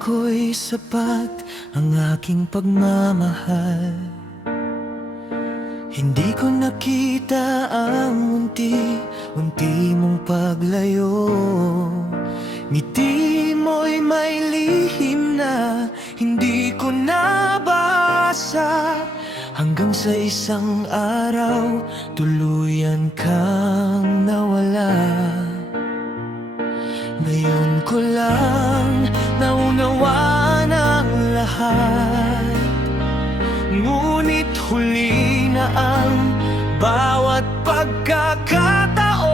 ko'y sapat ang aking pagmamahal. Hindi ko nakita ang unti-unti mong paglayo. Ngiti mo'y may lihim na hindi ko nabasa, hanggang sa isang araw tuluyan kang nawala. Ngayon ko lang naunawaan ang lahat, ngunit huli na ang bawat pagkakataon.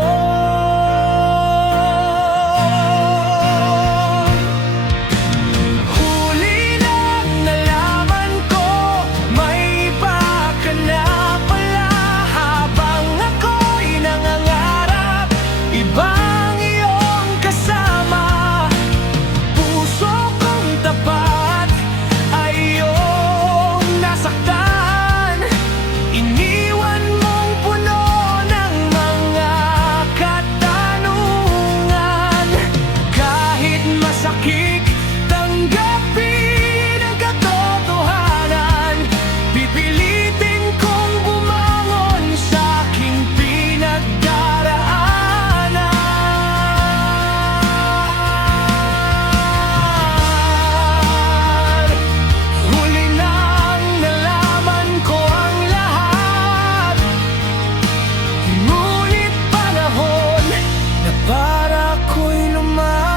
Huli nang nalaman ko may iba ka na pala, habang ako'y nangangarap ibang iyong kasama. Puso kong tapat ay iyong nasaktan. Iniwan mong puno ng mga katanungan. Kahit masakit, tanggapin ang katotohanan. Pipilitin kong bumangon sa aking pinagdaraanan. Huli nang nalaman ko ang lahat, ngunit panahon na para ko'y lumaya.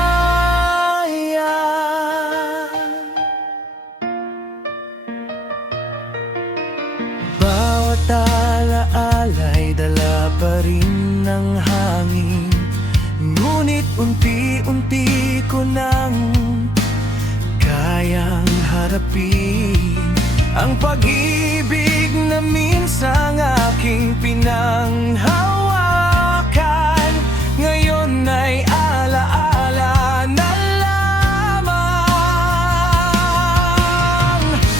Bawat alaala'y dala pa rin ng hangin, ngunit unti-unti ko nang kayang harapin ang pag-ibig na minsang aking pinanghawakan. Ngayon ay alaala na lamang.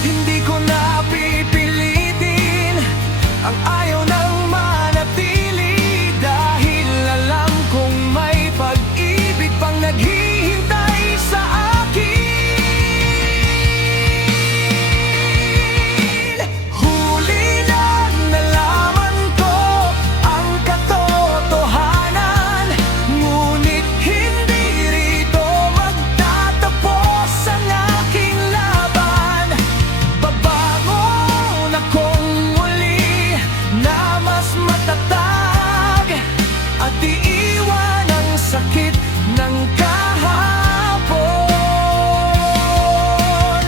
Hindi ko na pipilitin ang ayaw ng manatili, dahil alam kong may pag-ibig pang naghihintay sa akin. Huli nang nalaman ko ang katotohanan, ngunit hindi rito magtatapos ang aking laban. Babangon akong muli na mas matatag, at iiwan ang sakit ng kahapon.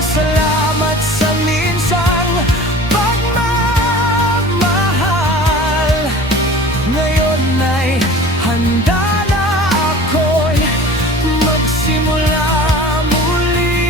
Salamat sa minsang pagmamahal. Ngayon ay handa na ako'y magsimula muli.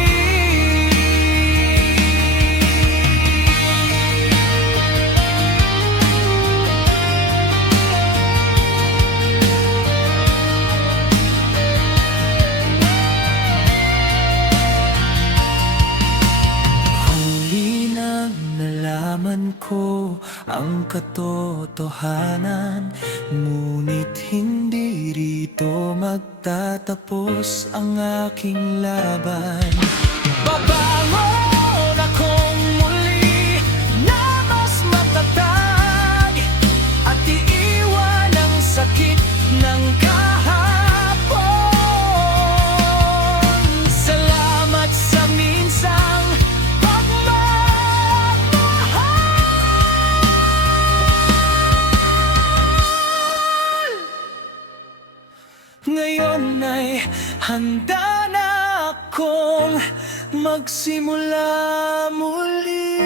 Huli nang nalaman ko ang katotohanan, ngunit hindi rito magtatapos ang aking laban. Babangon akong muli na mas matatag, at iiwan ang sakit ng kahapon. Salamat sa minsang pagmamahal. Ngayon ay handa na akong magsimula muli.